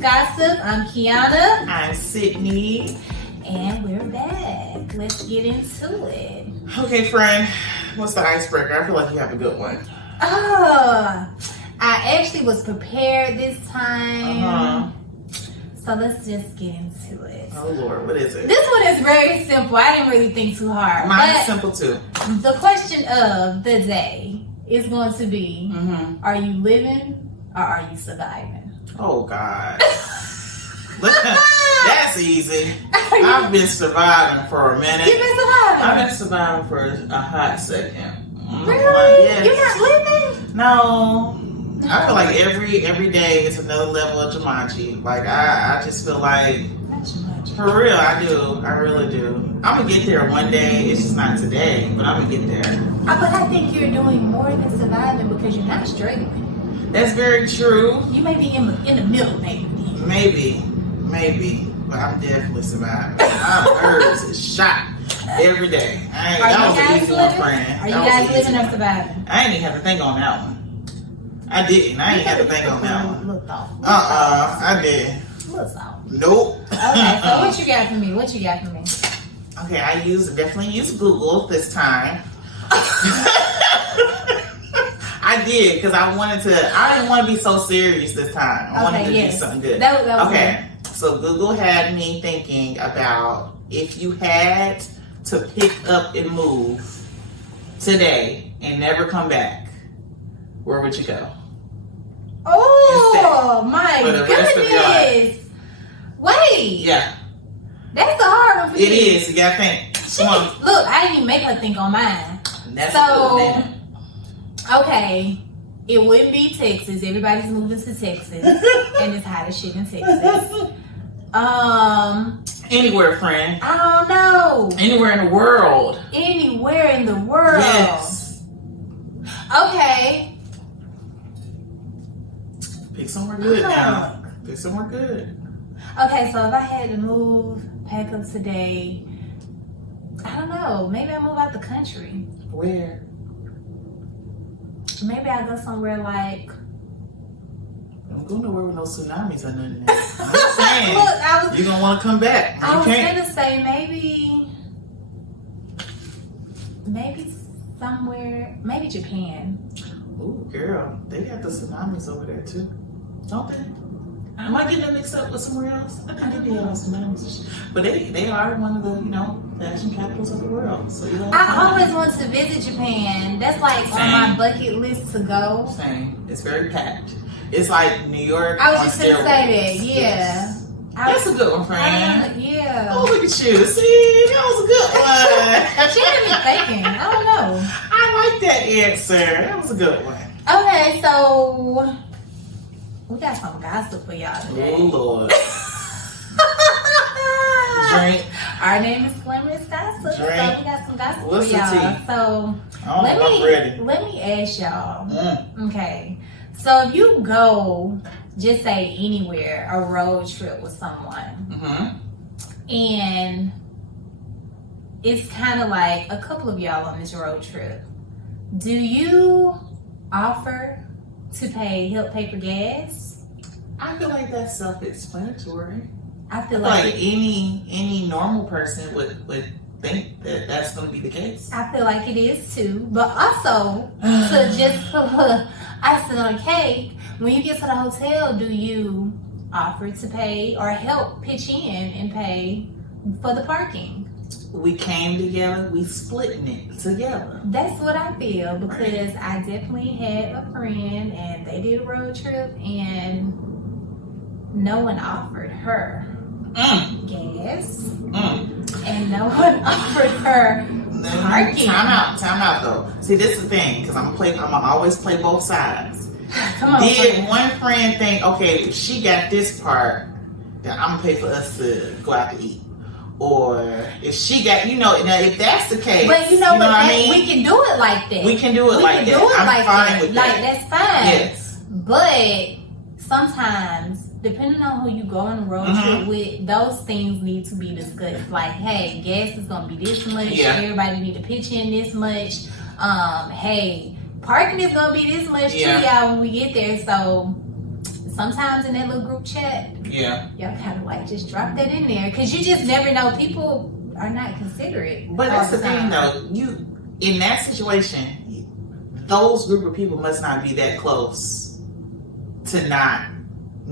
Gossip. I'm Kiana. I'm Sydney. And we're back. Let's get into it. Okay, friend. What's the icebreaker? I feel like you have a good one. I actually was prepared this time. So let's just get into it. Oh, Lord. What is it? This one is very simple. I didn't really think too hard. Mine's simple, too. The question of the day is going to be, are you living or are you surviving? Oh, God. That's easy. I've been surviving for a minute. You've been surviving? I've been surviving for a hot second. Really? Yes. You're not living? No. I feel like every day is another level of Jumanji. Like, I just feel like, for real, I do. I really do. I'm going to get there one day. It's just not today, but I'm going to get there. But I think you're doing more than surviving because you're not struggling. That's very true. You may be in the middle, maybe. Maybe. But I'm definitely surviving. My nerves is shot every day. That was an easy one, friend. Are you guys living or surviving? I ain't even have to think on that one. I didn't. I ain't have to think on that one. Look off. I did. Look off. Nope. Okay, so what you got for me? Okay, I definitely use Google this time. I did because I didn't want to be so serious this time. I wanted to do something good. That was okay, so Google had me thinking about if you had to pick up and move today and never come back, where would you go? Oh my goodness! Wait. Yeah. That's a hard one for you. It is. You gotta think. Come on. Look, I didn't even make her think on mine. That's a good one. Okay, it wouldn't be Texas. Everybody's moving to Texas, and it's hot as shit in Texas. Anywhere, friend. I don't know. Anywhere in the world. Anywhere in the world. Yes. Okay. Pick somewhere good now. Pick somewhere good. Okay, so if I had to move, pack up today, I don't know. Maybe I move out the country. Where? Maybe I go somewhere like. Don't go nowhere with no tsunamis or nothing. I'm just saying. You're gonna want to come back. I was gonna say maybe somewhere, maybe Japan. Ooh, girl, they got the tsunamis over there too, don't they? Am I getting them mixed up with somewhere else? I think they have tsunamis, but they are one of the fashion capitals of the world. So I always want to visit Japan. That's like on my bucket list to go. Same. It's very packed. It's like New York. I was just gonna say that. Yeah. Yes. That's a good one, friend. Yeah. Oh, look at you. See, that was a good one. She had me thinking. I don't know. I like that answer. That was a good one. Okay, so we got some gossip for y'all today. Oh, Lord. Drink. Our name is Glamorouz Gossip. Drink. So we got some gossip What's for y'all. the tea? So let me ask y'all. Okay. So if you go, just say anywhere, a road trip with someone, and it's kind of like a couple of y'all on this road trip, do you offer to help pay for gas? I feel like that's self-explanatory. I feel like any normal person would think that that's going to be the case. I feel like it is too, but also to just put icing on a cake, when you get to the hotel, do you offer to pay or help pitch in and pay for the parking? We came together, we splitting it together. That's what I feel, because I definitely had a friend and they did a road trip and no one offered her gas and no one offered her parking. Time out though. See, this is the thing, because I'm gonna always play both sides. Come on, Did one friend think, okay, if she got this part, then I'm gonna pay for us to go out to eat? Or if she got, now if that's the case, but you know what I mean? We can do it like that. We can do it like that. I'm fine with that. Like, that's fine. Yes. But sometimes, depending on who you go on the road trip with, those things need to be discussed. Like, hey, gas is gonna be this much. Yeah. Everybody need to pitch in this much. Hey, parking is gonna be this much too, y'all, when we get there. So sometimes in that little group chat, yeah, y'all kind of like just drop that in there because you just never know. People are not considerate. But that's the thing, though. You in that situation, those group of people must not be that close to not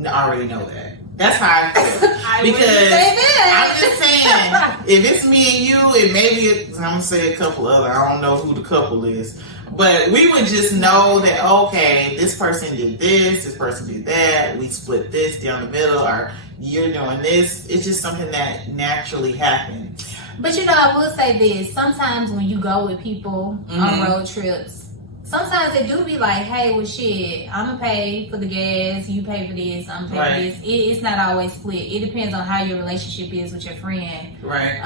already know that. That's how I feel. Because I'm just saying, if it's me and you, and maybe I'm gonna say a couple other. I don't know who the couple is, but we would just know that okay, this person did this person did that. We split this down the middle, or you're doing this. It's just something that naturally happens. But I will say this: sometimes when you go with people on road trips. Sometimes they do be like, hey, well, shit, I'm going to pay for the gas, you pay for this, I'm paying for this. It's not always split. It depends on how your relationship is with your friend. Right.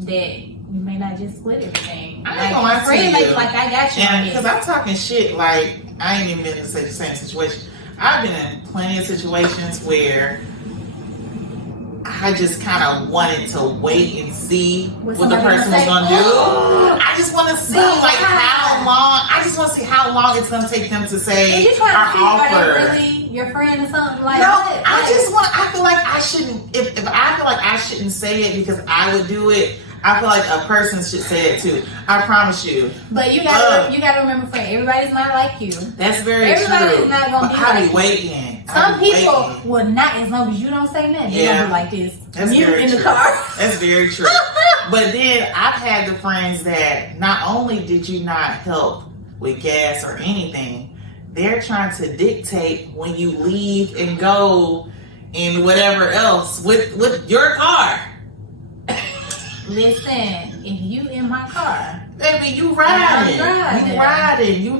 That you may not just split everything. I ain't gonna lie to you. Like, I got you. Because I'm talking shit, like, I ain't even been in the same situation. I've been in plenty of situations where I just kind of wanted to wait and see what the person was going to do. I just want to see how long. I just want to see how long it's going to take them to say you trying to see offer. Are they really your friend or something like no, that? I feel like I shouldn't. If I feel like I shouldn't say it because I would do it, I feel like a person should say it too. I promise you. But you gotta remember, friend. Everybody's not like you. That's very true. Everybody's not gonna be like you. Waiting. Some people will not, as long as you don't say nothing. They're gonna be like this. That's mute very in true. The car. That's very true. But then I've had the friends that not only did you not help with gas or anything, they're trying to dictate when you leave and go and whatever else with your car. Listen, if you in my car, baby, you riding. You riding. You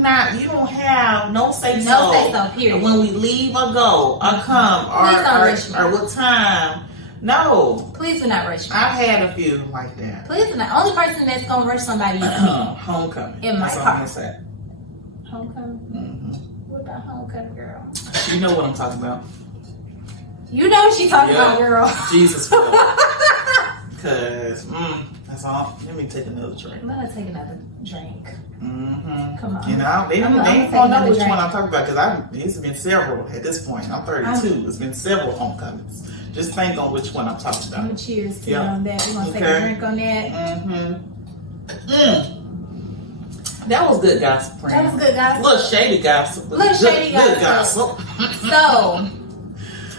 don't have no say so. No say so, period. When we leave or go or come or what time. No. Please do not rush me. I've had a few like that. Please do not. Only person that's gonna rush somebody is me. Homecoming. In my that's car. What I'm gonna say. Homecoming? What about homecoming, girl? You know what I'm talking about. You know what she's talking about, girl. Jesus. Because, that's all. Let me take another drink. I'm gonna take another drink. Come on. You know, they don't know which one I'm talking about because it's been several at this point. I'm 32. It's been several homecomings. Just think on which one I'm talking about. I'm gonna cheers to you on that. We're gonna take a drink on that. That was good gossip, friend. That was good gossip. Little shady gossip. Little shady gossip. So,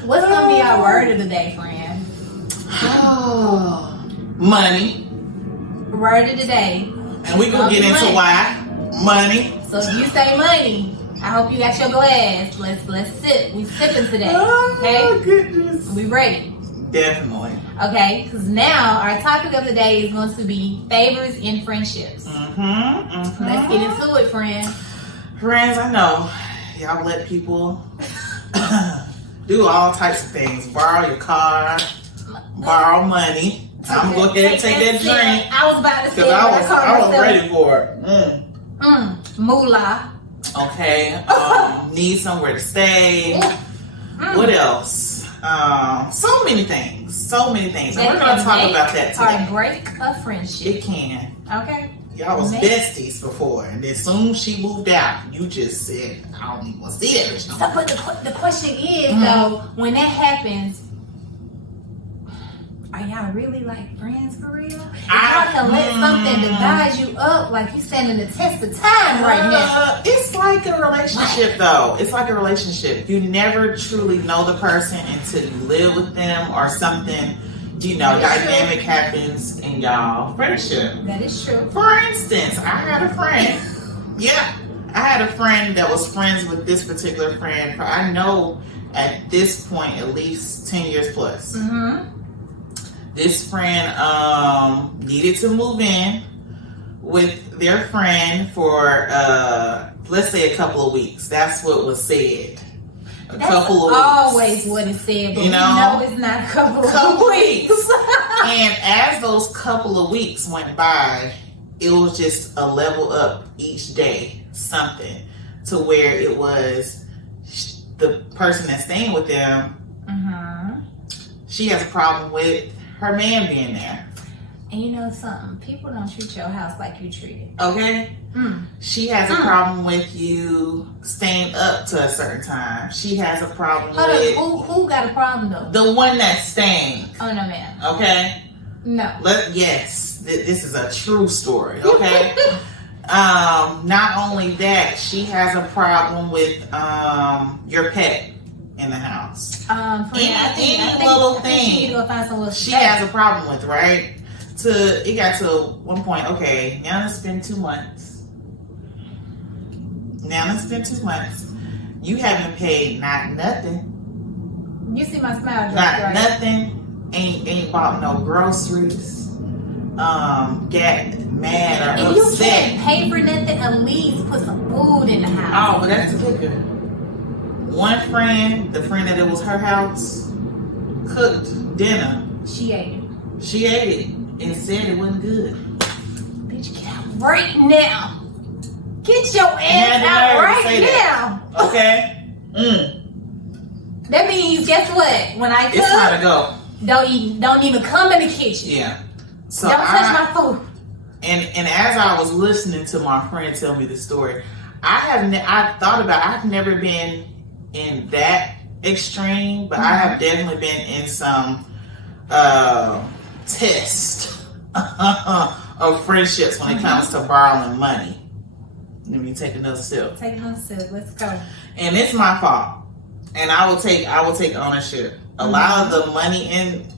what's gonna be our word of the day, friend? Money. Word of the day. And we gonna get into why. Money. So if you say money, I hope you got your glass. Let's sip. We sipping today. Okay? Oh goodness. We ready? Definitely. Okay, because now our topic of the day is going to be favors in friendships. Let's get into it, friend. Friends, I know y'all let people do all types of things. Borrow your car, borrow money. I'm going to go ahead and take that drink. I was about to say because I was ready for it. Moolah. Okay. Need somewhere to stay. What else? So many things. So many things. And we're going to talk about that today. Or break a friendship. It can. Okay. Y'all was besties before, and then soon she moved out. You just said, I don't even want to see that bitch no more. But the question is, though, when that happens, are y'all really like friends for real? If y'all can let something divide you up, like you standing the test of time right now. It's like a relationship, though. It's like a relationship. You never truly know the person until you live with them or something. Dynamic happens in y'all friendship. That is true. For instance, I had a friend. I had a friend that was friends with this particular friend for, I know, at this point, at least 10 years plus. This friend needed to move in with their friend for, let's say, a couple of weeks. That's what was said. That's couple of weeks. Always what is said, but we know it's not a couple of weeks. And as those couple of weeks went by, it was just a level up each day, something, to where it was the person that's staying with them, she has a problem with her man being there. And you know something? People don't treat your house like you treat it. Okay? She has a problem with you staying up to a certain time. She has a problem with... Who got a problem, though? The one that's staying. Oh, no, ma'am. Okay? No. Yes. This is a true story. Okay? Not only that, she has a problem with your pet in the house. Any little thing she has a problem with, right? It got to one point, okay, now it's been 2 months. You haven't paid not nothing. You see my smile, right? Nothing. Ain't bought no groceries. Get mad or if upset. You can't pay for nothing, at least put some food in the house. Oh, but that's the kicker. One friend, the friend that it was her house, cooked dinner. She ate it And said it wasn't good. Bitch, get out right now. Get your ass out right now. Okay? That means, guess what? When I cook, it's time to go. Don't even come in the kitchen. Yeah. So don't touch my food. And as I was listening to my friend tell me the story, I've never been in that extreme, but I have definitely been in some test of friendships when it comes to borrowing money. Let me take another sip. Let's go. And it's my fault, and I will take ownership. A lot of the money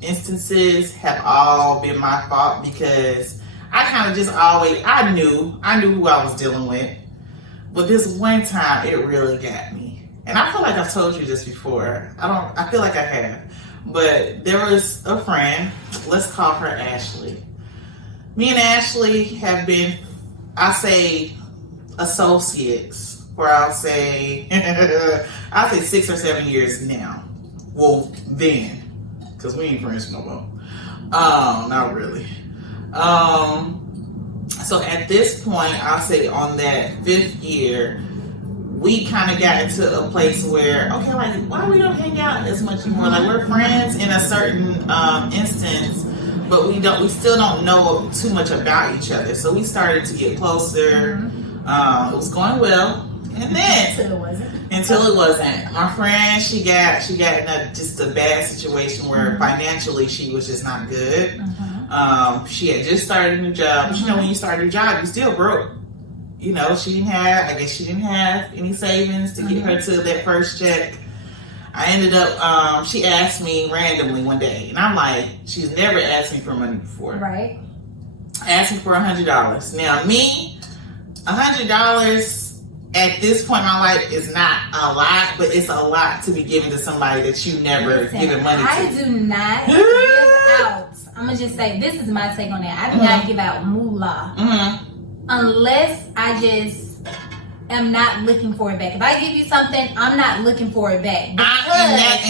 instances have all been my fault because I kind of just I knew who I was dealing with, but this one time it really got me. And I feel like I've told you this before. I feel like I have. But there was a friend, let's call her Ashley. Me and Ashley have been, I say, associates for I'll say 6 or 7 years now. Well, then, because we ain't friends no more. Not really. So at this point, I'll say on that 5th year, we kind of got into a place where, okay, like, why we don't hang out as much anymore? Like, we're friends in a certain instance, but we still don't know too much about each other. So we started to get closer. It was going well, and then until it wasn't. My friend, she got in just a bad situation where financially she was just not good. She had just started a new job, but you know, when you start a new job, you still broke. You know, she didn't have any savings to get her to that first check. I ended up, she asked me randomly one day, and I'm like, she's never asked me for money before. Right. Asked me for $100. Now, me, $100 at this point in my life is not a lot, but it's a lot to be given to somebody that you never given money to. I do not give out. I'm going to just say, this is my take on that. I do not give out moolah. Unless I just am not looking for it back. If I give you something, I'm not looking for it back. That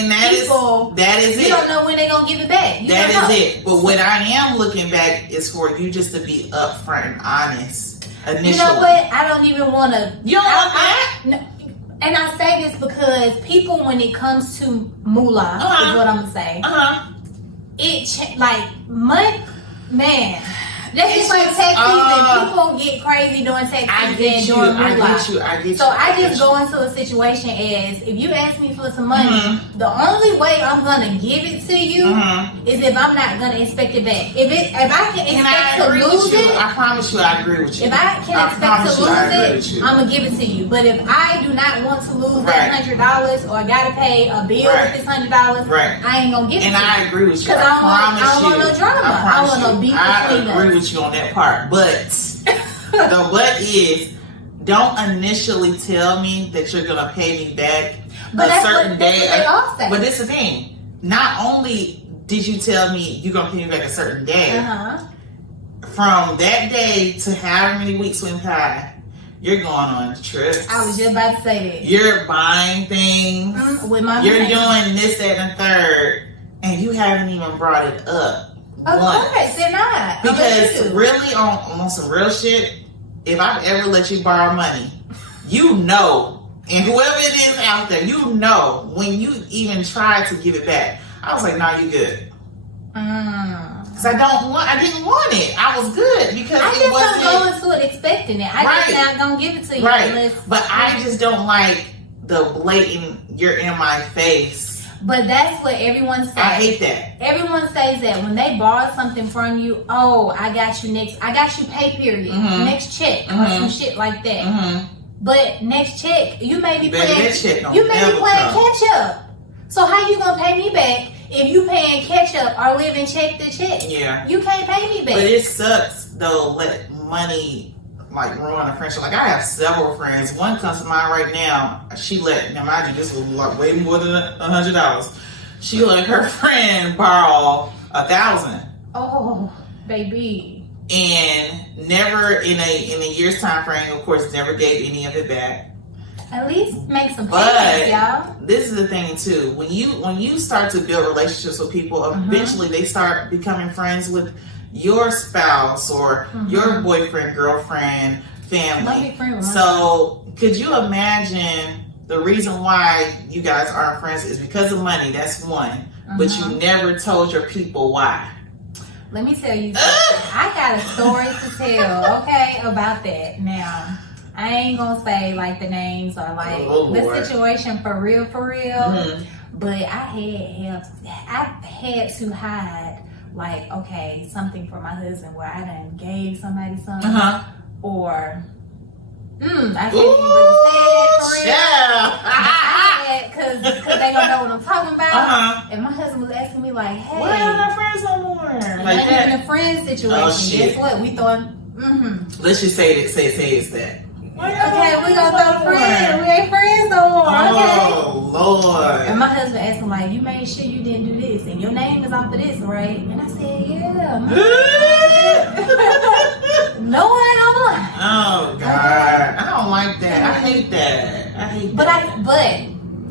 is it. You don't know when they're going to give it back. That is it. But what I am looking back is for you just to be upfront and honest initially. You know what? I don't even want to. You don't want that? No, and I say this because people, when it comes to moolah, is what I'm going to say. Man. That's just like tax season. People get crazy during tax season during moolah. I get you. So I just go into a situation as, if you ask me for some money, the only way I'm gonna give it to you is if I'm not gonna expect it back. If I can expect to lose it, I promise you, I agree with you. If I can expect to lose it, I'm gonna give it to you. But if I do not want to lose that $100 or I gotta pay a bill with this $100, I ain't gonna give it to you. And I agree with you. Because I don't want no drama. I want no beef between us. I agree with you on that part, but the but is, don't initially tell me that you're gonna pay me back a certain day. But this is the thing. Not only did you tell me you're gonna pay me back a certain day, from that day to however many weeks went by, you're going on trips. I was just about to say that. You're buying things. With my you're doing this, that, and the third, and you haven't even brought it up. Of course, they're not. Because really, on some real shit, if I've ever let you borrow money, you know, and whoever it is out there, you know, when you even try to give it back, I was like, nah, you good. Because I didn't want it. I was good because I it wasn't. I just don't go into it expecting it. I just not gonna give it to you. Right. But I just don't like the blatant, you're in my face. But that's what everyone says. I hate that. Everyone says that when they borrow something from you, oh, I got you pay period. Next check or some shit like that. But next check, you may be playing catch up. So how you gonna pay me back if you paying catch up or living check to check? Yeah. You can't pay me back. But it sucks though, let money like ruin a friendship. Like I have several friends. One comes to mind right now. Now mind you, this was like way more than $100. She let her friend borrow $1,000. Oh, baby. And never in a year's time frame, of course, never gave any of it back. At least make some payments, y'all. This is the thing too. When you start to build relationships with people, eventually they start becoming friends with your spouse or your boyfriend, girlfriend, family. So could you imagine the reason why you guys aren't friends is because of money? That's one. But you never told your people why. Let me tell you something. I got a story to tell, okay, about that. Now, I ain't gonna say like the names or like the situation for real. But I had to hide like, okay, something for my husband where I done gave somebody something or I can't even say that for real. Because they gonna know what I'm talking about. And my husband was asking me like, hey, we're not friends no more. Like that. Even a friend situation. Guess what? We thought let's just say it's that. Okay, we gonna throw friends. We ain't friends no more. Okay. Oh Lord. And my husband asked him like, you made sure you didn't do this and your name is off of this, right? And I said, yeah. No one online. Oh God. I don't like that. I hate that. But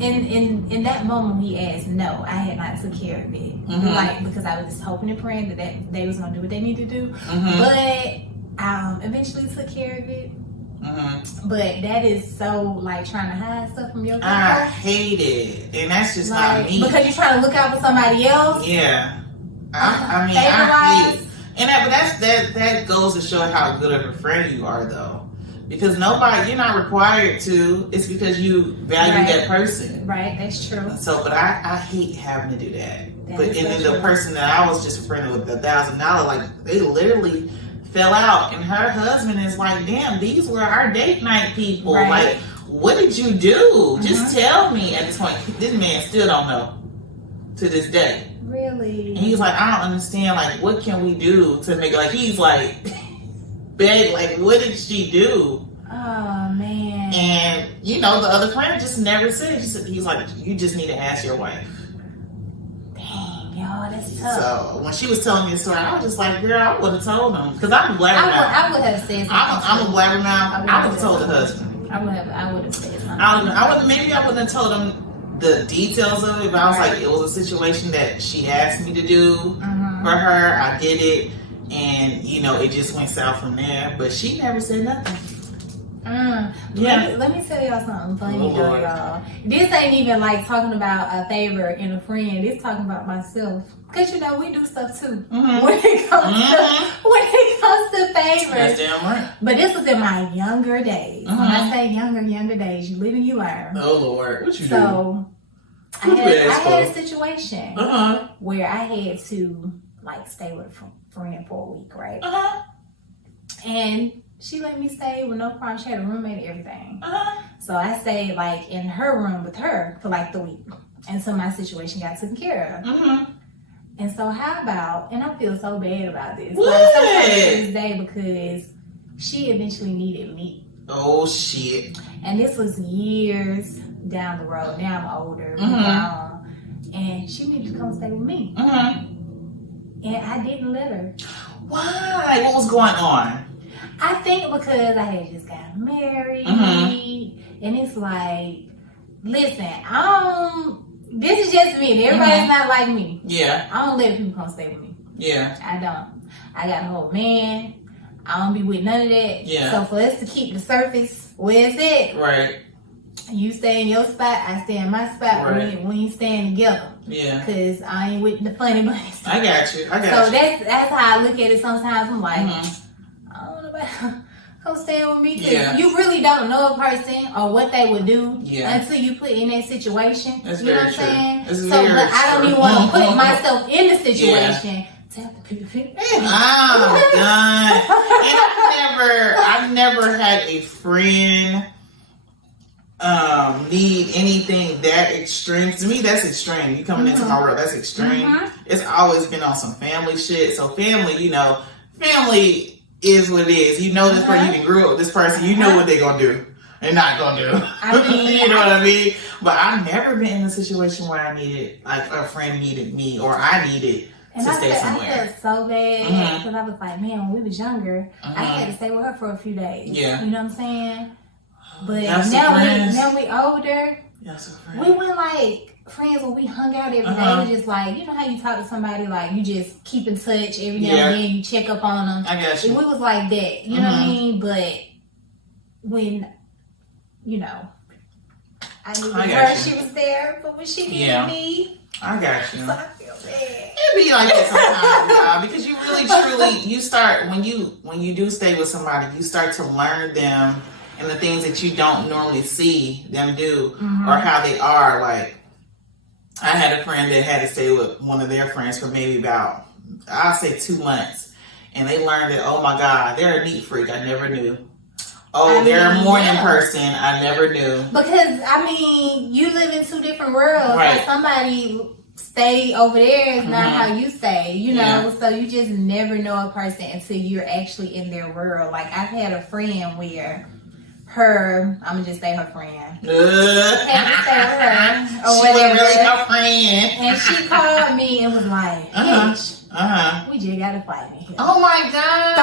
in that moment he asked, no, I had not took care of it. Like because I was just hoping and praying that they was gonna do what they need to do. But eventually took care of it. But that is so like trying to hide stuff from your people. I hate it, and that's just like, not me. Because you're trying to look out for somebody else. Yeah, I mean, I hate it. And that goes to show how good of a friend you are, though, because you're not required to. It's because you value that person. Right, that's true. So, but I hate having to do that. But then the person that I was just friendly with, $1,000, like they literally fell out, and her husband is like, damn, these were our date night people. Like, what did you do? Just tell me. At this point, this man still don't know to this day. Really? And he's like, I don't understand, like, what can we do to make, like, he's like, beg, like, what did she do? Oh, man. And, the other friend just never said. He's like, you just need to ask your wife. Y'all, that's tough. So when she was telling me the story, I was just like, girl, I would have told him. Because I'm a blabbermouth. I would have said something. I'm a blabbermouth. I would have told the husband. I would have said something. Maybe I wouldn't have told him the details of it, but I was like, it was a situation that she asked me to do for her. I did it, and it just went south from there. But she never said nothing. Let me tell y'all something funny though, y'all. This ain't even like talking about a favor in a friend. It's talking about myself. Cause we do stuff too when it comes to favors. That's damn right. But this was in my younger days. When I say younger days, you live and you learn. Oh Lord, what you do? So I had a situation where I had to like stay with a friend for a week, right? And she let me stay with no problem. She had a roommate and everything. So I stayed like in her room with her for like the week until my situation got taken care of. And so how about, and I feel so bad about this, like sometimes to this day, because she eventually needed me. Oh shit. And this was years down the road. Now I'm older, grown, and she needed to come stay with me. And I didn't let her. Why? What was going on? I think because I had just gotten married, and it's like, listen, this is just me, and everybody's not like me. Yeah. I don't let people come stay with me. Yeah. I don't. I got a whole man. I don't be with none of that. Yeah. So for us to keep the surface where it's at. Right. You stay in your spot, I stay in my spot. Right. We ain't staying together. Yeah. Cause I ain't with the funny bunnies. I got you. So that's how I look at it sometimes. I'm like, I don't know about come stay with me. Cause you really don't know a person or what they would do until you put in that situation. That's you know very what I'm saying? It's so but I don't even want to put myself in the situation. I'm done. And I've never had a friend need anything that extreme. To me, that's extreme. You coming into my world, that's extreme. It's always been on some family shit. So family, family is what it is. You know this person, you grew up with this person, you know what they're gonna do and not gonna do. I mean, you know what I mean? But I've never been in a situation where I needed, like a friend needed me or I needed to stay somewhere. I felt so bad because I was like, man, when we was younger, I had to stay with her for a few days. Yeah. You know what I'm saying? But now we older. We went like friends when we hung out every day. It was just like, you know how you talk to somebody, like you just keep in touch every now and then, you check up on them. I got you. We was like that, you know what I mean? But when, I knew her, she was there, but when she needed me, I got you. So I feel bad. It be like that sometimes, y'all, because you really, truly, you start when you do stay with somebody, you start to learn them and the things that you don't normally see them do or how they are. Like, I had a friend that had to stay with one of their friends for maybe about, I'll say 2 months, and they learned that, oh my God, they're a neat freak. I never knew. They're a morning person. I never knew. Because, you live in two different worlds. Right. Like somebody stay over there is not how you stay, you know? So you just never know a person until you're actually in their world. Like, I've had a friend where I'm going to just say her friend. Had to say her or whatever. She was really her friend. And she called me and was like, bitch, we just got to fight in here. Oh my God.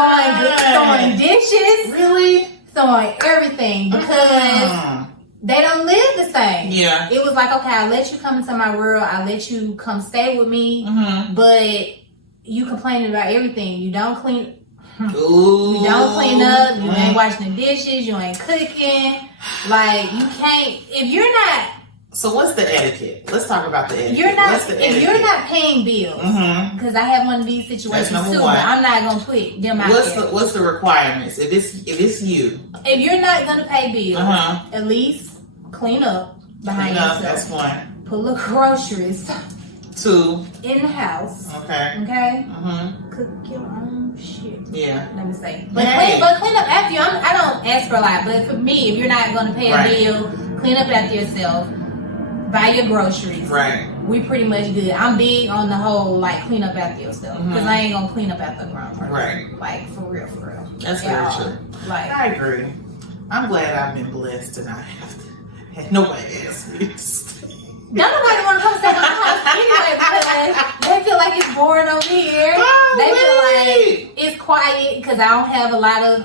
Throwing dishes. Really? Throwing everything because they don't live the same. Yeah. It was like, okay, I'll let you come into my world. I'll let you come stay with me. But you complaining about everything. You don't clean. You don't clean up. You ain't washing the dishes. You ain't cooking. Like, you can't. If you're not. So what's the etiquette? Let's talk about the etiquette. If you're not paying bills, because I have one of these situations too, but I'm not gonna put them out there. What's the requirements? If it's you, if you're not gonna pay bills, at least clean up behind yourself. That's one. Put little groceries. 2 in the house. Okay. Cook your own shit. Yeah. Let me say. But clean up after you. I don't ask for a lot, but for me, if you're not gonna pay a bill, clean up after yourself. Buy your groceries. Right. We pretty much good. I'm big on the whole, like, clean up after yourself. Because I ain't going to clean up after the grown person. Right. Like, for real. That's very true. Like, I agree. I'm glad I've been blessed and I have nobody asked me to stay. Don't nobody want to come stay in my house anyway because they feel like it's boring over here. They feel like it's quiet because I don't have a lot of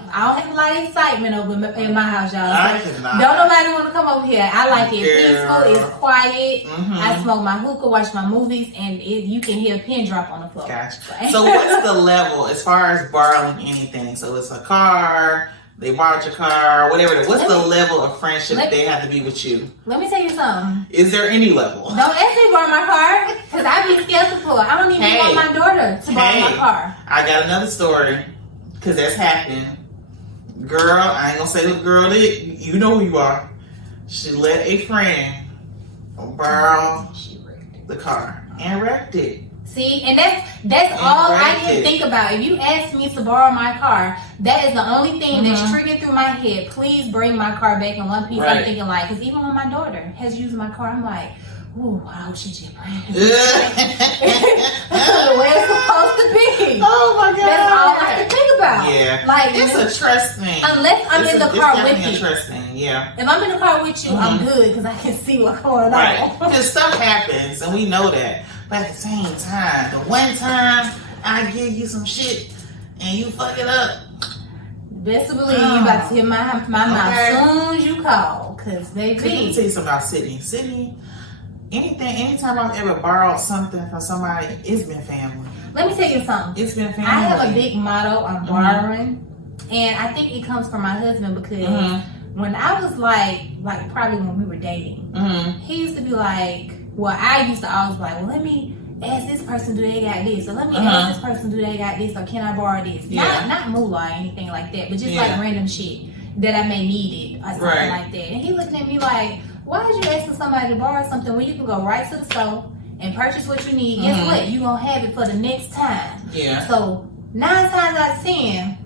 excitement over in my house, y'all. So don't nobody want to come over here. I like it peaceful. It's quiet. I smoke my hookah, watch my movies, and you can hear a pin drop on the floor. Gotcha. So what's the level as far as borrowing anything? So it's a car. They borrowed your car, whatever. What's the level of friendship they have to be with you? Let me tell you something. Is there any level? Don't ask me to borrow my car, because I be skeptical. I don't even want my daughter to borrow my car. I got another story, because that's happening. Girl, I ain't going to say who the girl is. You know who you are. She let a friend borrow the car and wrecked it. See, and that's all I can think about. If you ask me to borrow my car, that is the only thing that's triggered through my head. Please bring my car back in one piece. I'm thinking like, because even when my daughter has used my car, I'm like, ooh, I hope she just bring it the way it's supposed to be. Oh my God. That's all I can think about. Yeah. Like, it's a trust thing. Unless I'm in the car with you. It's a trust thing, yeah. If I'm in the car with you, I'm good because I can see what's going on. Right. Because stuff happens and we know that. But at the same time, the one time I give you some shit and you fuck it up, best to believe you about to hit my mouth as soon as you call. Because, baby. Let me tell you something about Sydney. Sydney, anytime I've ever borrowed something from somebody, it's been family. Let me tell you something. It's been family. I have a big motto on borrowing. And I think it comes from my husband because when I was like probably when we were dating, he used to be like, well, I used to always be like, well, let me ask this person, do they got this? Or let me ask this person, do they got this? Or can I borrow this? Yeah. Not moolah or anything like that, but just like random shit that I may need it or something like that. And he looking at me like, why is you asking somebody to borrow something when you can go right to the store and purchase what you need? Guess what? You gonna have it for the next time. Yeah. So 9 times out of 10,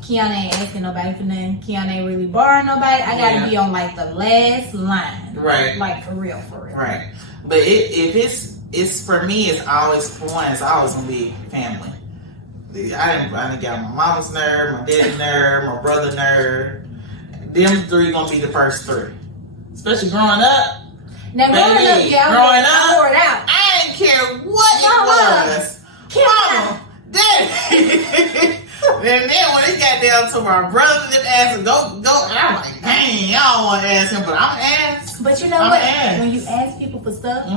Kiana ain't asking nobody for nothing. Kiana ain't really borrowing nobody. I gotta be on like the last line. Right. Like for real. Right. But if it's for me, it's always one. It's always gonna be family. I didn't get my mama's nerve, my daddy's nerve, my brother's nerve. Them three gonna be the first three. Especially growing up. Now growing up, I poured out. I didn't care what it was. Mama, daddy. And then when it got down to my brother, them asking, go. And I'm like, dang, I don't want to ask him, but I'm asked. But you know what? When you ask people for stuff,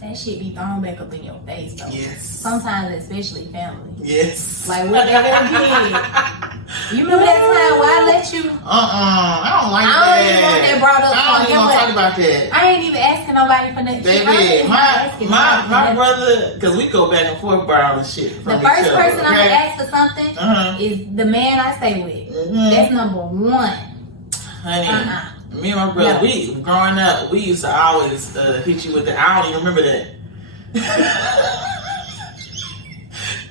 that shit be thrown back up in your face, though. Yes. Sometimes, especially family. Yes. Like what they gonna get. You remember that time where I let you? I don't like that. I don't even want that brought up. I don't even want to talk about that. I ain't even asking nobody for nothing. Baby, my brother, because we go back and forth borrowing shit. The first person I'm gonna ask for something is the man I stay with. That's number one. Honey. Me and my brother, we growing up, we used to always hit you with the. I don't even remember that.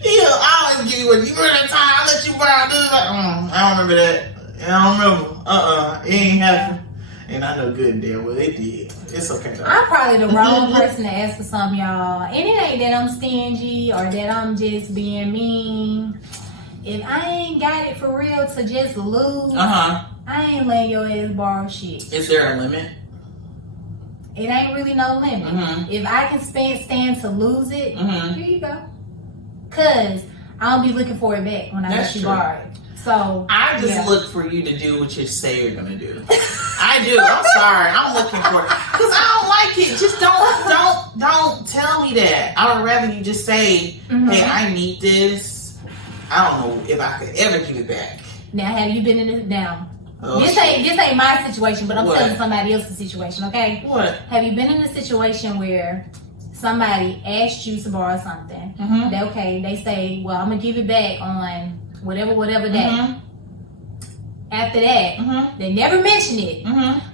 He'll always give you what you remember that time I let you borrow this. Like, I don't remember that. I don't remember. It ain't happened. And I know good and damn well it did. It's okay though. I'm probably the wrong person to ask for something, y'all. And it ain't that I'm stingy or that I'm just being mean. If I ain't got it for real to just lose, I ain't letting your ass borrow shit. Is there a limit? It ain't really no limit. If I can stand to lose it, here you go. Cause I don't be looking for it back when I let you borrow it. So I just look for you to do what you say you're gonna do. I do. I'm sorry. I'm looking for it because I don't like it. Just don't tell me that. I would rather you just say, "Hey, I need this. I don't know if I could ever give it back." Now, have you been in this? Now, oh, this ain't my situation, but I'm telling somebody else's situation. Okay? What? Have you been in a situation where somebody asked you to borrow something? They say, "Well, I'm gonna give it back on whatever day." After that, they never mention it.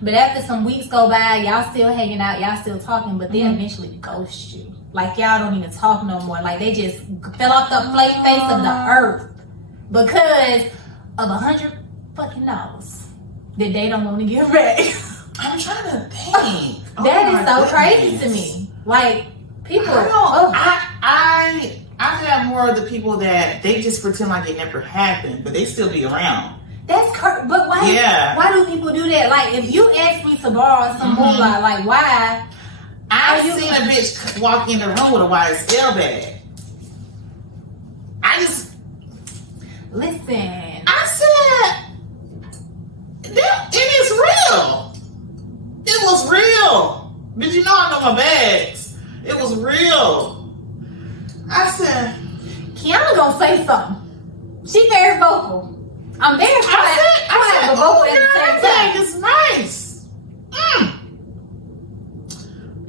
But after some weeks go by, y'all still hanging out, y'all still talking, but they eventually ghost you. Like y'all don't even talk no more. Like they just fell off the face of the earth because of $100 fucking dollars that they don't want to give back. I'm trying to think. That is so crazy to me. Like people. I got more of the people that they just pretend like it never happened, but they still be around. That's but why? Yeah. Why do people do that? Like, if you ask me to borrow some moolah, like, why? I've seen a bitch walk in the room with a YSL bag. Listen. I said, it is real. It was real. Did you know I know my bags? It was real. I said, Kiana gonna say something. She very vocal. I'm very quiet. I have a vocal at the same time. It's nice.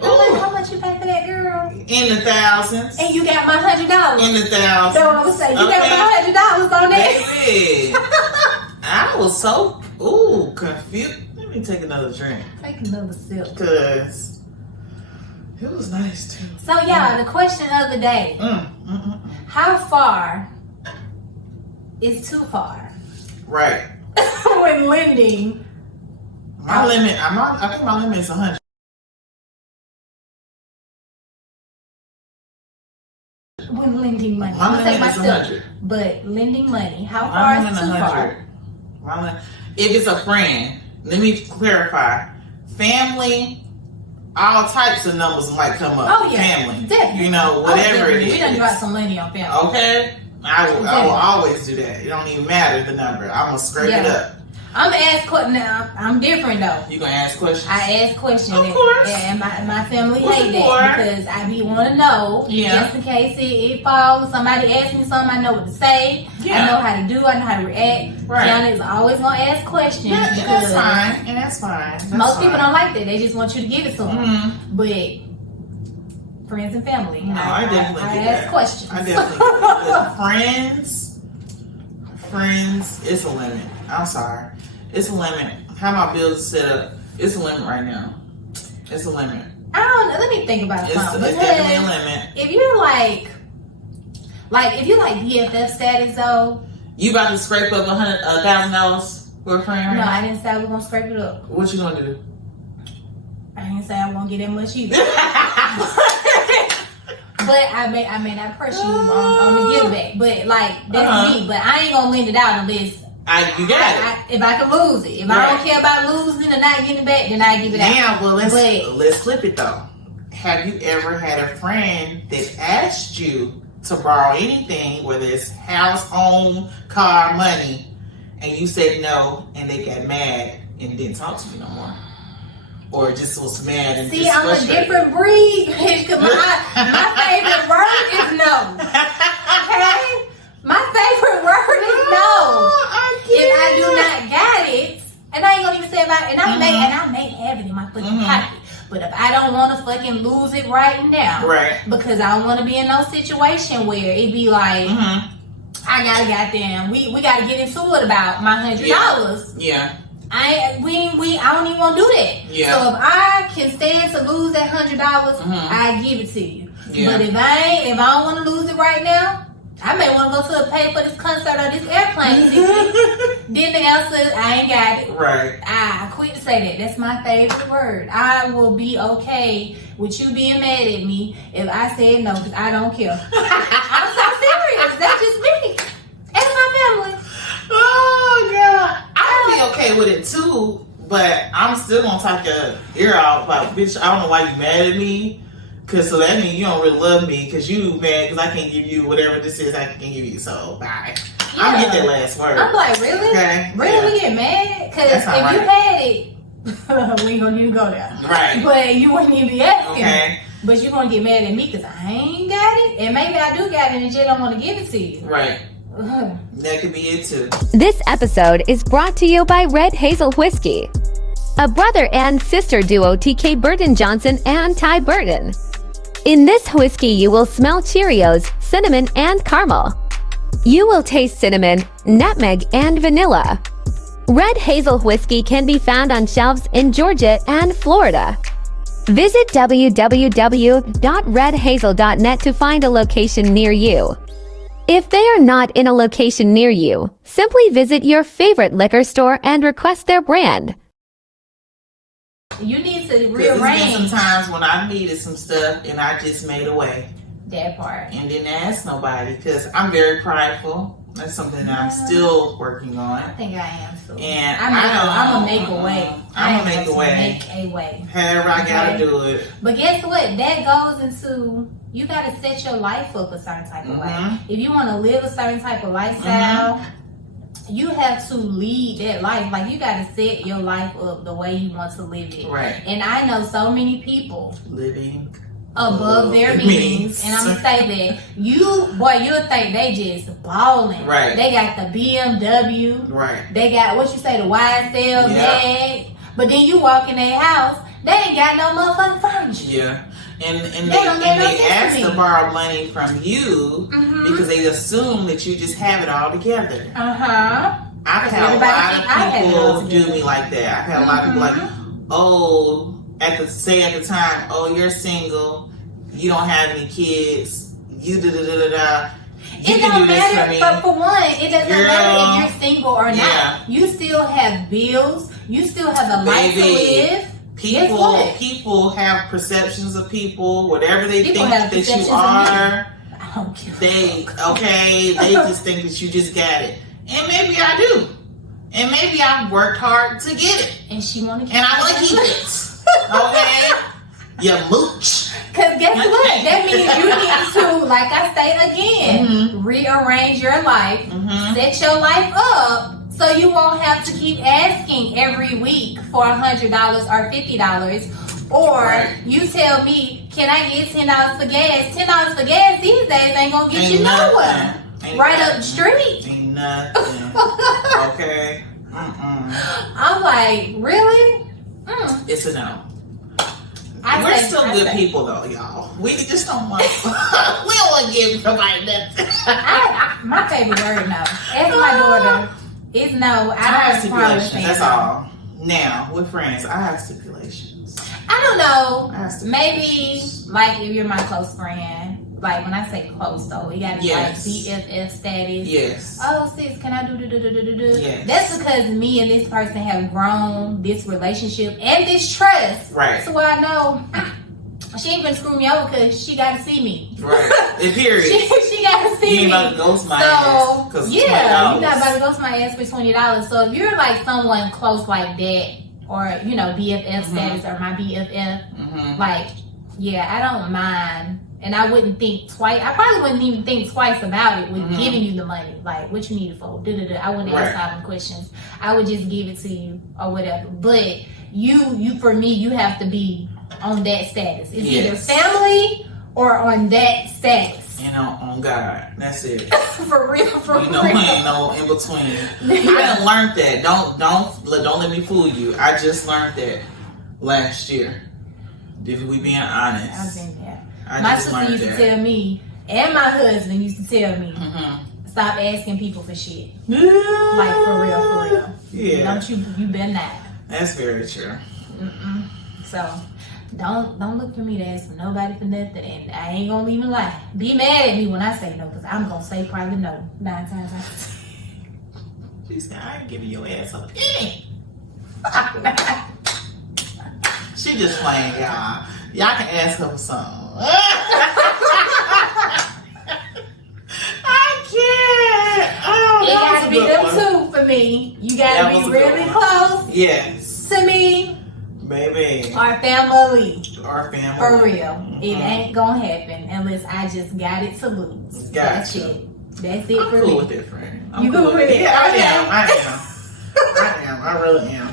How much you pay for that, girl? In the thousands. And you got my $100. In the thousands. That's what I'm saying. You got my $100 on that. Baby. I was so confused. Let me take another drink. Take another sip. Because it was nice too. So yeah, the question of the day. How far is too far? Right. When lending. My limit, I think my limit is 100. When lending money. My limit is 100. But lending money, how far is too far? If it's a friend, let me clarify. Family, all types of numbers might come up. Oh yeah, family, definitely. You know, whatever it is. We done got some money on family. Okay, I will always do that. It don't even matter the number. I'm gonna scrape it up. I'm gonna ask questions. Now, I'm different though. You gonna ask questions? I ask questions. Of course. And my family hate that because I be want to know. Yeah. Just in case it falls. Somebody asks me something, I know what to say. Yeah. I know how to do. I know how to react. Right. Kiana is always gonna ask questions. Yeah, and that's fine. And that's fine. Most people don't like that. They just want you to give it to them. Mm-hmm. But friends and family, no, I definitely I get ask that. questions. I definitely get friends, it's a limit. I'm sorry. It's a limit. How my bills are set up, it's a limit right now. It's a limit. I don't know. Let me think about something. It's definitely a limit. If you're like if you like BFF status though. You about to scrape up $1,000 for a friend right No, now? I didn't say I was gonna scrape it up. What you gonna do? I didn't say I won't get that much either. But I may not press you on the give back. But like that's me. But I ain't gonna lend it out unless you got it. If I can lose it. If I don't care about losing and not getting it back, then I give it out. Yeah, well let's flip it though. Have you ever had a friend that asked you to borrow anything, whether it's house, home, car, money, and you said no, and they got mad and didn't talk to you no more? Or just was mad and see, I'm a different breed. My favorite word is no. Okay? My favorite word is no. If I do not got it, and I ain't gonna even say about it, and I may have it in my fucking pocket. But if I don't want to fucking lose it right now, because I don't want to be in no situation where it be like, I gotta goddamn, we gotta get into it about my $100. Yeah. I don't even want to do that. Yeah. So if I can stand to lose that $100, I give it to you. Yeah. But if I don't want to lose it right now, I may want to go to a pay for this concert or this airplane ticket. Then the answer, I ain't got it. Right. I quit to say that. That's my favorite word. I will be okay with you being mad at me if I said no, because I don't care. I'm so serious. That's just me. That's my family. Oh God, I'd be okay with it too, but I'm still gonna talk your ear out about, bitch, I don't know why you mad at me, cause so that means you don't really love me, cause you mad cause I can't give you whatever this is I can give you, so bye. Yeah. I'm gonna get that last word. I'm like, really? Okay. Really, we get mad? Cause if you had it, we ain't gonna even go there. Right. But you wouldn't even be asking. Okay. But you're gonna get mad at me cause I ain't got it, and maybe I do got it and you don't want to give it to you. Right. That could be it too. This episode is brought to you by Red Hazel Whiskey, a brother and sister duo, TK Burton Johnson and Ty Burton. In this whiskey, you will smell Cheerios, cinnamon, and caramel. You will taste cinnamon, nutmeg, and vanilla. Red Hazel Whiskey can be found on shelves in Georgia and Florida. Visit www.redhazel.net to find a location near you. If they are not in a location near you, simply visit your favorite liquor store and request their brand. You need to rearrange. There's been some times when I needed some stuff and I just made away. That part. And didn't ask nobody because I'm very prideful. That's something that I'm still working on. I think I am too. And I'm gonna make a way. I'm gonna make a way. Make a way. However I gotta do it. But guess what? That goes into, you gotta set your life up a certain type of way. If you want to live a certain type of lifestyle, you have to lead that life. Like, you gotta set your life up the way you want to live it. Right. And I know so many people living above their means, and I'm gonna say that you'll think they just balling. Right. They got the BMW. Right. They got what you say, the YSL bag. But then you walk in their house, they ain't got no motherfucking furniture. Yeah. And they ask to borrow money from you because they assume that you just have it all together. I've had a lot of people do me like that. I've had a lot of people like, oh, at the time, oh, you're single, you don't have any kids, you da da da da. It don't matter, for one, it doesn't matter if you're single or not. You still have bills, you still have a life to live. People have perceptions of people, whatever they think that you are. I don't care. They just think that you just got it. And maybe I do. And maybe I've worked hard to get it. And she wanna keep it. And I wanna keep it. Okay? You mooch. Cause guess what? That means you need to, like I say again, rearrange your life, set your life up So you won't have to keep asking every week for $100 or $50. Or you tell me, can I get $10 for gas? $10 for gas these days ain't gonna get you nowhere. Right up the street. Ain't nothing. Okay. I'm like, really? It's a no. We're still good people though, y'all. We just don't want. We don't want to give somebody nothing. My favorite word, no. Ask my daughter. It's no. I have stipulations. That's all. Now with friends, I have stipulations. I don't know. Maybe like if you're my close friend. Like when I say close though, you gotta be like BFF status. Yes. Oh sis, can I do? Yes. That's because me and this person have grown this relationship and this trust. Right. So I know she ain't gonna screw me over because she gotta see me. Right. Period. she gotta see me. You ain't about to ghost my ass. Yeah, you're not about to ghost my ass for $20. So if you're like someone close like that, or you know BFF status or my BFF, like I don't mind. And I wouldn't think twice. I probably wouldn't even think twice about it with giving you the money. Like, what you need it for? I wouldn't ask all them questions. I would just give it to you or whatever. But you for me, you have to be on that status. It's either family or on that status. And on God. That's it. For real. You know, ain't no in between. I done learned that. Don't let me fool you. I just learned that last year. If we being honest. I've been there. My sister used to tell me, and my husband used to tell me, stop asking people for shit. Like for real. Yeah. Don't you better not. That's very true. So don't look for me to ask for nobody for nothing, and I ain't gonna even lie. Be mad at me when I say no, because I'm gonna say probably no 9 times out of 10. She said, I ain't giving your ass a penny. She just playing, y'all. Y'all can ask her for something. I can't. Oh, it gotta be them two for me. You gotta be really close. Yes. To me, baby. Our family. For real. It ain't gonna happen unless I just got it to lose. That's it. That's it for me. I'm cool with it, friend. You cool with it? Yeah, I am. I really am.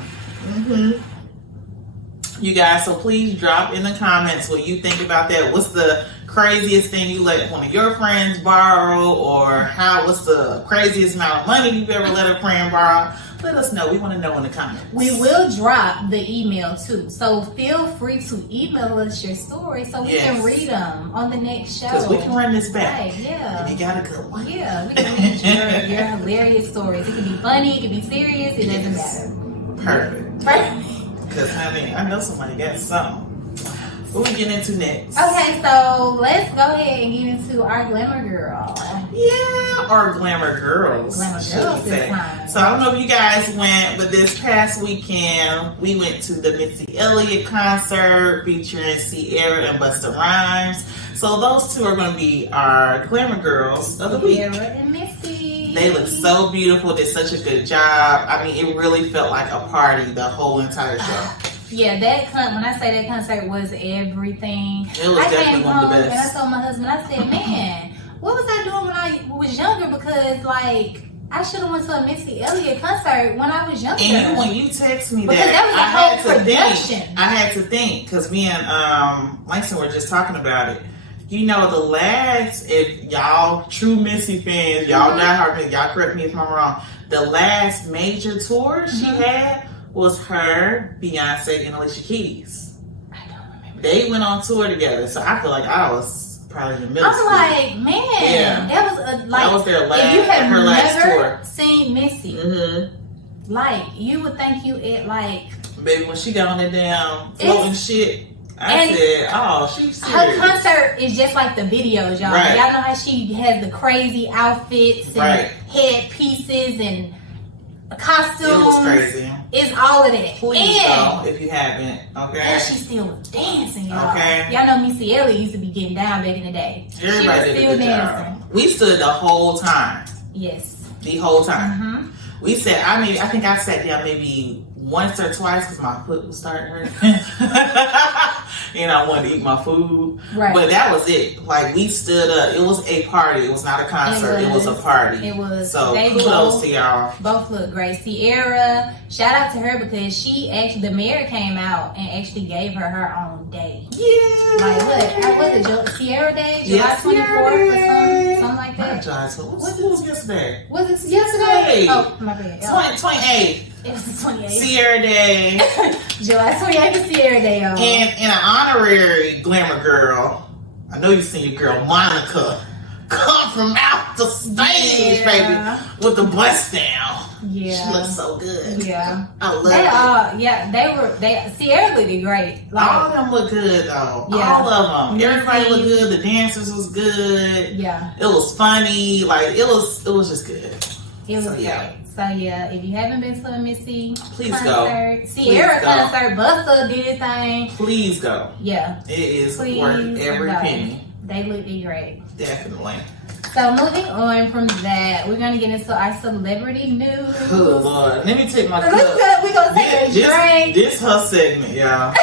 You guys, so please drop in the comments what you think about that. What's the craziest thing you let one of your friends borrow, or what's the craziest amount of money you've ever let a friend borrow? Let us know. We want to know in the comments. We will drop the email too, so feel free to email us your story so we can read them on the next show. Because we can run this back. Right, yeah. If you got a good one. Yeah, we can read your hilarious stories. It can be funny, it can be serious, it doesn't matter. Perfect. Because, honey, I know somebody got something. What we get into next? Okay, so let's go ahead and get into our glamour girl. Yeah, our glamour girls. Glamour girls this time. So I don't know if you guys went, but this past weekend, we went to the Missy Elliott concert featuring Sierra and Busta Rhymes. So those two are going to be our glamour girls of the week. Sierra and Missy. They look so beautiful. Did such a good job. I mean, it really felt like a party the whole entire show. Yeah, when I say that concert was everything. It was definitely one of the best. And I told my husband, I said, man, what was I doing when I was younger? Because, like, I should have went to a Missy Elliott concert when I was younger. And when you text me that was a whole production. I had to think, because me and Langston were just talking about it. You know, the last, if y'all true Missy fans, y'all diehard, y'all correct me if I'm wrong, the last major tour she had was her, Beyonce, and Alicia Keys. I don't remember. They went on tour together, so I feel like I was probably in middle school. I'm like, man, that was that was their last, if you had her last never tour. Seen Missy, like, you would think you baby, when she got on that damn floating shit, I said, oh, she's serious. Her concert is just like the videos, y'all. Right. Y'all know how she has the crazy outfits and headpieces and costumes. It was crazy. It's all of that. Please go if you haven't, okay? And she still was dancing, y'all. Okay. Y'all know Missy Elliott used to be getting down back in the day. Everybody she was did still a good dancing. job. We stood the whole time. Yes. The whole time. We sat, I think I sat down maybe once or twice because my foot was starting hurting. and I wanted to eat my food. Right. But that was it. Like, we stood up. It was a party. It was not a concert. It was a party. It was. So kudos to y'all. Both look great. Sierra, shout out to her because she actually, the mayor came out and actually gave her own day. Yeah. Like what? Was it Sierra Day? Yeah, July 24th or something like that? Not July 24th. What was yesterday? Was it yesterday? Today. Oh, my bad. 28th. It was the 28th. Sierra Day. July 28th is Sierra Day, y'all. And an honorary glamour girl. I know you've seen your girl Monica come from out the stage, baby, with the bust down. Yeah. She looks so good. Yeah. I love it. Sierra looked great. Like, all of them look good though. Yeah. All of them. Everybody Missy. looked good. The dancers was good. Yeah. It was funny. Like it was just good. It was great. So yeah, if you haven't been to a Missy Please concert, go. Sierra Please go. concert, Busta did his thing. Please go. Yeah. It is Please worth every go. penny. They looked great. Definitely. So moving on from that, we're gonna get into our celebrity news. Oh Lord, let me take my cup. We're gonna take a drink. This her segment, y'all.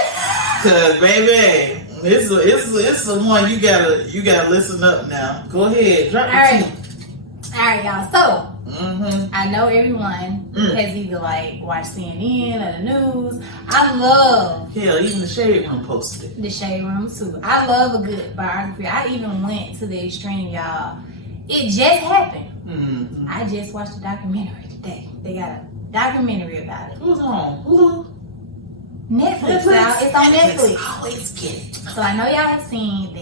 Cause baby, it's the one you gotta listen up now. Go ahead, drop the tea. All right, y'all. So I know everyone has either like watched CNN or the news. I love hell, even the Shade Room posted it. the Shade Room too. I love a good biography. I even went to the extreme, y'all. It just happened. I just watched a documentary today. They got a documentary about it. Who's on? Hulu? Netflix. Y'all. It's on Netflix. Always get it. So I know y'all have seen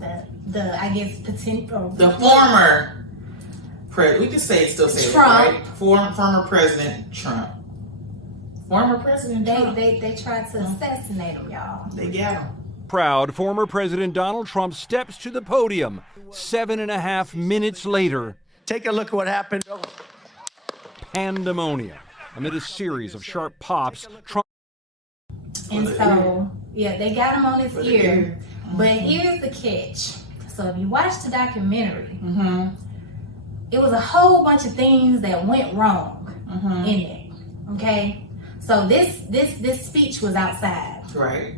that the I guess potential the former we can still say Trump. it, right? Former President Trump. Former President Trump. They tried to assassinate him, y'all. They got him. Proud former President Donald Trump steps to the podium 7.5 minutes later. Take a look at what happened. Pandemonium. Amid a series of sharp pops, Trump. And so, yeah, they got him on his ear. But here's the catch. So if you watch the documentary, it was a whole bunch of things that went wrong in it. Okay? So this speech was outside. Right.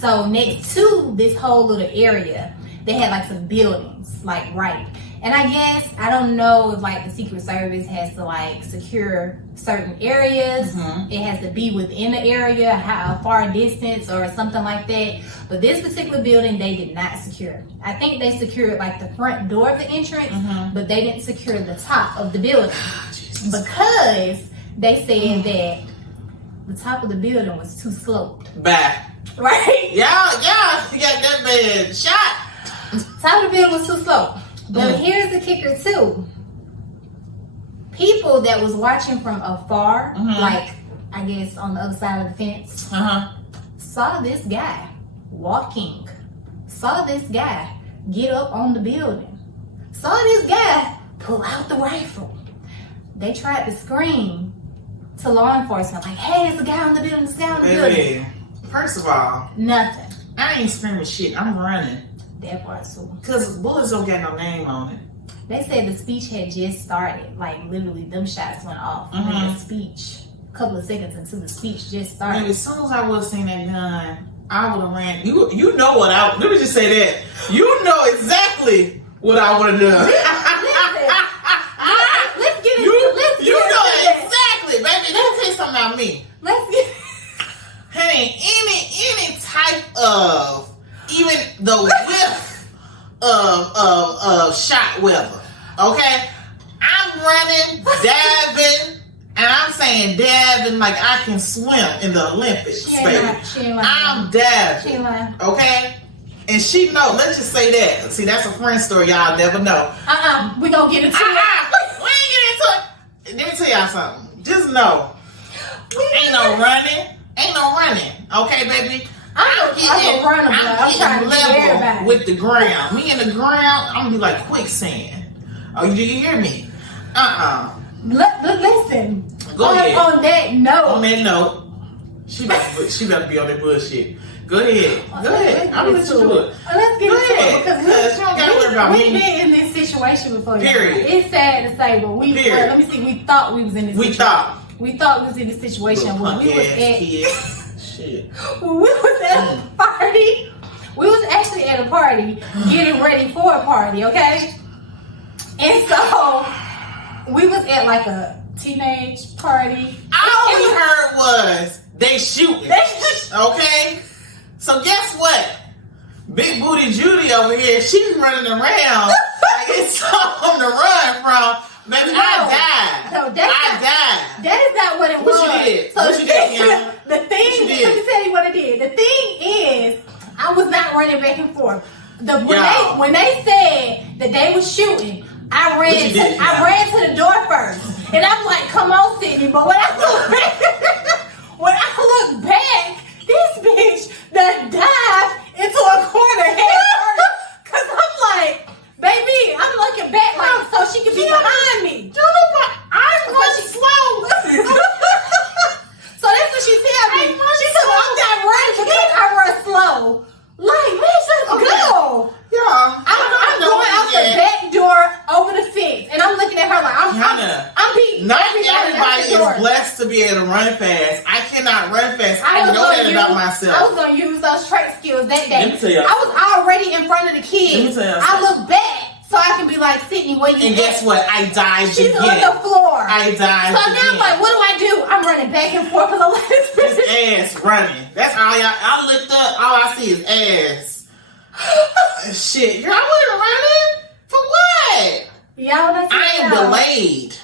So next to this whole little area, they had like some buildings, like right. And I guess, I don't know if like the Secret Service has to like secure certain areas. It has to be within the area, how far distance or something like that. But this particular building, they did not secure. I think they secured like the front door of the entrance, but they didn't secure the top of the building. Because they said that the top of the building was too sloped. Back. Right? Yeah, you got that man shot. Top of the building was too sloped. But here's the kicker too. People that was watching from afar, like I guess on the other side of the fence, saw this guy walking. Saw this guy get up on the building. Saw this guy pull out the rifle. They tried to scream to law enforcement, like, hey, there's a guy on the building, there's a guy on the building. First of all, nothing. I ain't screaming shit. I'm running. That part too. Because bullets don't got no name on it. They said the speech had just started. Like, literally, them shots went off when the speech, a couple of seconds into the speech just started. Man, as soon as I would have seen that gun, I would have ran. You know what let me just say that. You know exactly what I would have done. Let's get into You know exactly, baby. Let me tell you something about me. Let's get Hey, any type of even the whiff of shot weather. Okay? I'm running, diving, and I'm saying diving like I can swim in the Olympics, baby. I'm diving. She lying. Okay? And she know, let's just say that. See, that's a friend story y'all never know. We gonna get into it. We ain't get into it. Let me tell y'all something. Just know. Ain't no running. Okay, baby? I'm getting level with the ground. Me in the ground, I'm gonna be like quicksand. Oh, do you hear me? Listen. Go ahead. On that note. She better be on that bullshit. Go ahead. I'm gonna let you do it. Let's get into it because you don't gotta worry about me. We've been in this situation before. Period. It's sad to say, but we thought we was in this situation. We thought We was in this situation when we was at shit. When we was at a party, we was actually at a party getting ready for a party, okay? And so we was at like a teenage party. All we heard was they shooting. Okay? So guess what? Big Booty Judy over here, she's running around like it's something to run from. Baby, I died. No, I died. That is not what it was. What you did? So What you did, Kiana? The thing, let me tell you what I did. The thing is, I was not running back and forth. When they said that they was shooting, I ran to the door first. And I'm like, come on, Sydney. But when I look back, this bitch done dived into a corner head first. Cause I'm like, baby, I'm looking back like so she could be behind me. I'm running slow. So that's what she tell me. She said, well, I'm not running because I run slow. Like, bitch, let's go. Yeah. I'm going out the back door over the fence. And I'm looking at her like, I'm beating not everybody is blessed to be able to run fast. I cannot run fast. I know that about myself. I was going to use those track skills that day. Let me tell you. I was already in front of the kids. I look back so I can be like, Sydney, where you And guess what? I died She's again. on the floor. I died So now I'm like, what do? I'm running back and forth because I like this bitch. Ass running. That's all y'all. I looked up. All I see is ass. Shit, girl, I wasn't running for what? I am delayed.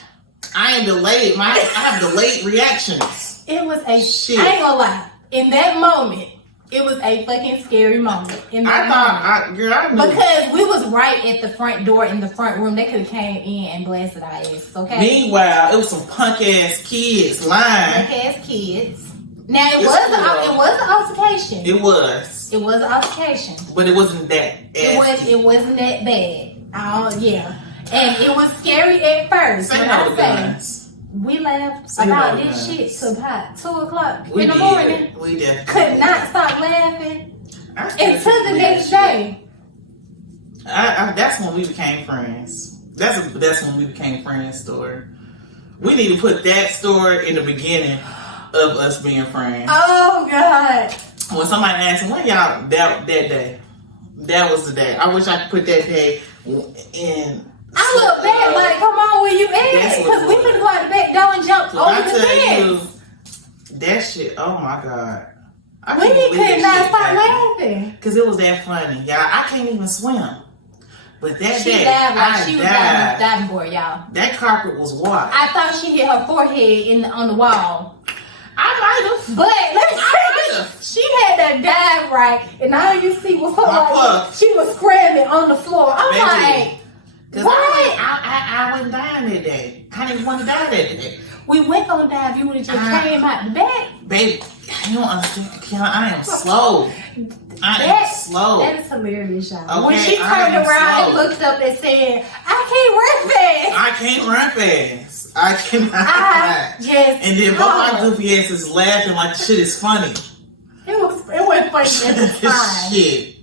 I have delayed reactions. It was shit. I ain't gonna lie. In that moment, it was a fucking scary moment. I knew. Because we was right at the front door in the front room. They could have came in and blasted our ass, okay? Meanwhile, it was some punk ass kids lying. Punk ass kids. Now it was an altercation. It was an altercation. But it wasn't that. It wasn't that bad. Yeah. And it was scary at first. We laughed about this shit till about 2 o'clock in the morning. We did. Could not stop laughing until the next day. That's when we became friends. That's when we became friends story. We need to put that story in the beginning of us being friends. Oh God. When somebody asked me, when y'all that day? That was the day. I wish I could put that day in. I look back like, come on, where you at? Because we couldn't go out the back door and jump over the fence. That shit, oh my God. We could not stop laughing. Because it was that funny, y'all. I can't even swim. But that she day, died like she was diving board, y'all. That carpet was white. I thought she hit her forehead on the wall. I might have. But let me tell you, she had that dive right, and all you see was her like, she was scrambling on the floor. I'm like, what? I wasn't dying that day. I didn't want to die that day. We went on dive. You would have just came out the back. Baby, you don't understand. I am slow. I am slow. That is hilarious, y'all. Okay, when she turned around and looked up and said, I can't run fast. I cannot. And then both my goofy asses laughing like the shit is funny. It wasn't funny at the time. Shit.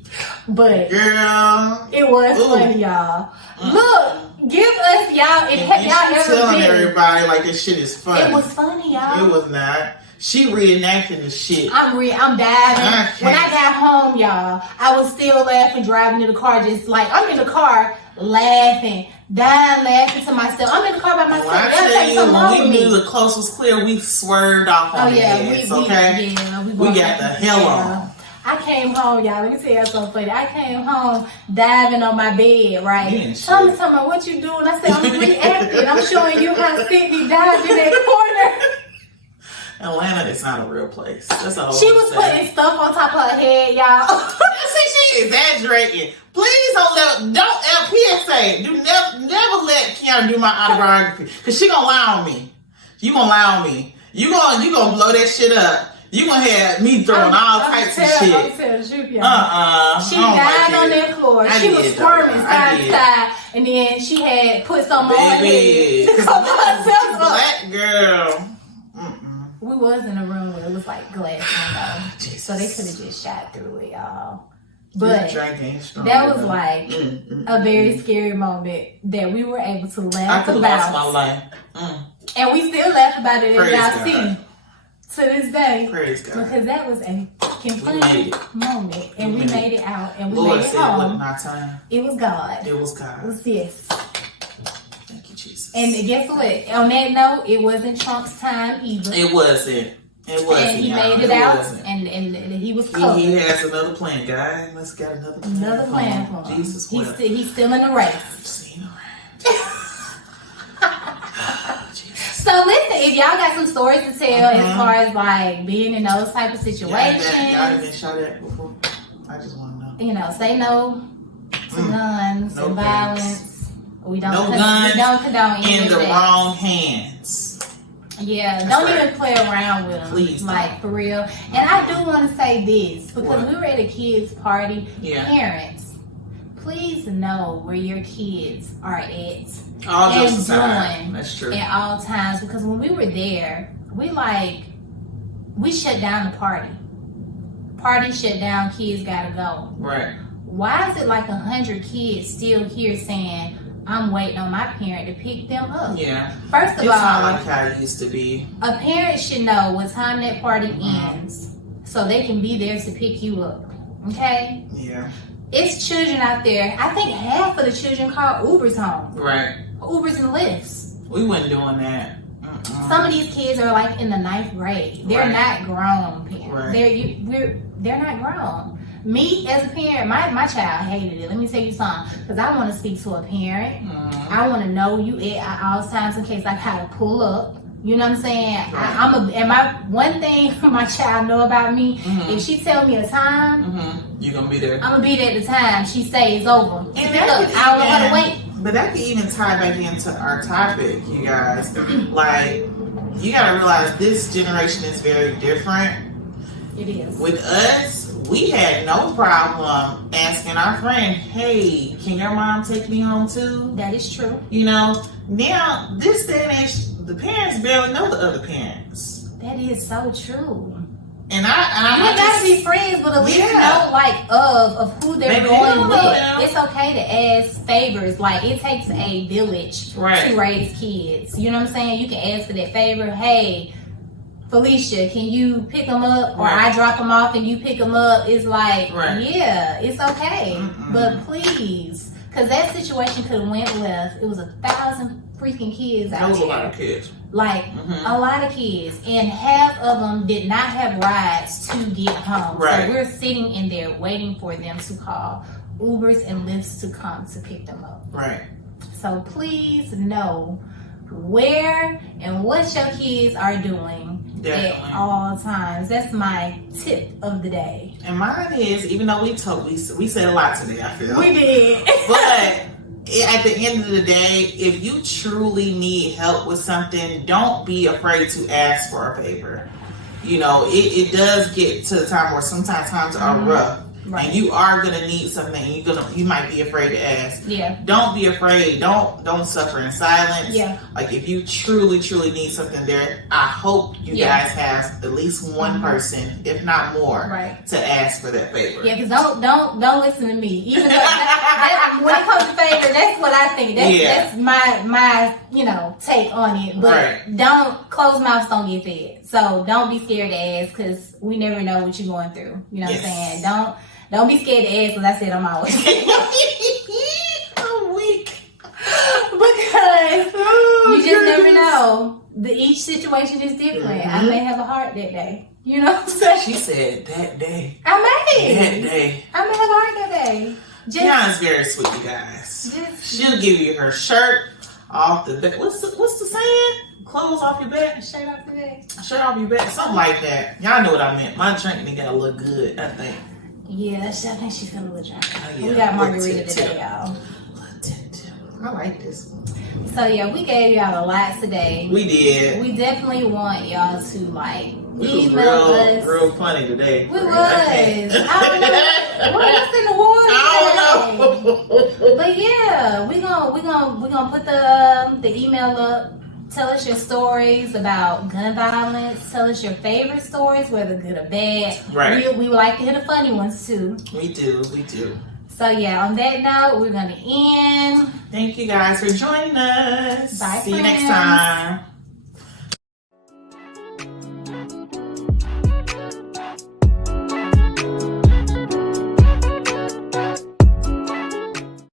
But girl, it was funny, y'all. Look, give us y'all. If y'all ever telling everybody like this shit is funny. It was funny, y'all. It was not. She reenacting the shit. I'm diving. When I got home, y'all, I was still laughing, driving in the car, just like I'm in the car laughing, dying laughing to myself. I'm in the car by myself. Well, I tell you, when we knew the coast was clear, we swerved off on the heads, okay? We got the hell on. I came home, y'all. Let me tell you something funny. I came home diving on my bed, right? Tell me, what you doing? I said, I'm reacting. I'm showing you how Sydney dived in that corner. Atlanta is not a real place. That's all. She was putting stuff on top of her head, y'all. See, she exaggerating. Please don't PSA. Never let Kiana do my autobiography, because she gonna lie on me. You gonna lie on me. You gonna blow that shit up. You gonna have me throwing all types of shit. I'm telling the truth, y'all. She died on that floor. She was squirming side to side, and then she had put some on her head to cover herself up. Black girl. We was in a room where it was like glass window, so they could have just shot through it, y'all. But that was like a very scary moment that we were able to laugh about. I could have lost my life. And we still laugh about it, as y'all see. to this day. Praise God. Because that was a fucking funny moment. And we made it out. And we Lord made it said home. it wasn't our time. It was God. It was God. It was this. Thank you, Jesus. And guess what? On that note, it wasn't Trump's time either. It wasn't. It wasn't. And he made it out, and he was covered. He has another plan, guys. Let's get another plan. Another plan for him. Jesus, he's still in the race. So listen, if y'all got some stories to tell as far as like being in those type of situations, y'all been shot at before? I just want to know. You know, say no to guns and violence. We don't guns we don't condone in the wrong hands. Yeah, that's don't even play around with them. Please, like for real. And I do want to say this because we were at a kids' party. Yeah. Parents, please know where your kids are at. All and jokes aside, doing that's true. At all times, because when we were there, we shut down the party. Party shut down. Kids gotta go. Right. Why is it like 100 kids still here saying, I'm waiting on my parent to pick them up? Yeah. First of it's all, not like how it used to be. A parent should know what time that party ends so they can be there to pick you up. Okay? Yeah. It's children out there. I think half of the children call Ubers home. Right. Ubers and Lyfts. We wasn't doing that. Some of these kids are like in the 9th grade. They're not grown parents. Right. They're not grown. Me as a parent, my child hated it. Let me tell you something. Because I want to speak to a parent. I want to know you at all times in case I gotta pull up. You know what I'm saying? Right. And my one thing my child know about me, if she tell me a time, you're gonna be there. I'm gonna be there at the time she says over. And I want her to wait. But that can even tie back into our topic, you guys. Like, you gotta realize this generation is very different. It is. With us, we had no problem asking our friend, hey, can your mom take me home too? That is true. You know, now, this day and age, the parents barely know the other parents. That is so true. And you gotta be friends, but at least know like of who they're going with. It's okay to ask favors. Like it takes a village to raise kids. You know what I'm saying? You can ask for that favor. Hey, Felicia, can you pick them up? Or I drop them off and you pick them up. It's like, yeah, it's okay. But please, because that situation could have went left. It was 1,000 freaking kids out there. That was a lot of kids. Like a lot of kids, and half of them did not have rides to get home. So we're sitting in there waiting for them to call Ubers and Lyfts to come to pick them up. Right. So please know where and what your kids are doing at all times. That's my tip of the day. And mine is, even though we said a lot today, I feel. We did. But at the end of the day, if you truly need help with something, don't be afraid to ask for a favor. You know, it does get to the time where sometimes times are rough. And you are gonna need something. You might be afraid to ask. Yeah. Don't be afraid. Don't suffer in silence. Yeah. Like if you truly need something, there, I hope you guys have at least one person, if not more, to ask for that favor. Yeah, because don't listen to me. Even though when it comes to favor, that's what I think. That's my take on it. But don't closed mouths don't get fed. So don't be scared to ask because we never know what you're going through. You know what I'm saying? Don't be scared to ask because I said I'm always I'm weak. Because you just never know. Each situation is different. I may have a heart that day. You know what I'm saying? She said that day. I may. That day. I may have a heart that day. Tiana's very sweet, you guys. She'll give you her shirt off the back. What's the saying? Clothes off your back? Shirt off your back. Shirt off your back. Something like that. Y'all know what I meant. My drink gotta look good, I think. Yeah, I think she's feeling a little drunk. We got margarita today, y'all. I like this one. So yeah, we gave y'all a lot today. We did. We definitely want y'all to we was real funny today. We was. I don't know what's in the water. I don't know. But yeah, we gonna put the email up. Tell us your stories about gun violence. Tell us your favorite stories, whether good or bad. Right. We would like to hear the funny ones too. We do. So yeah, on that note, we're gonna end. Thank you guys for joining us. Bye. See you next time.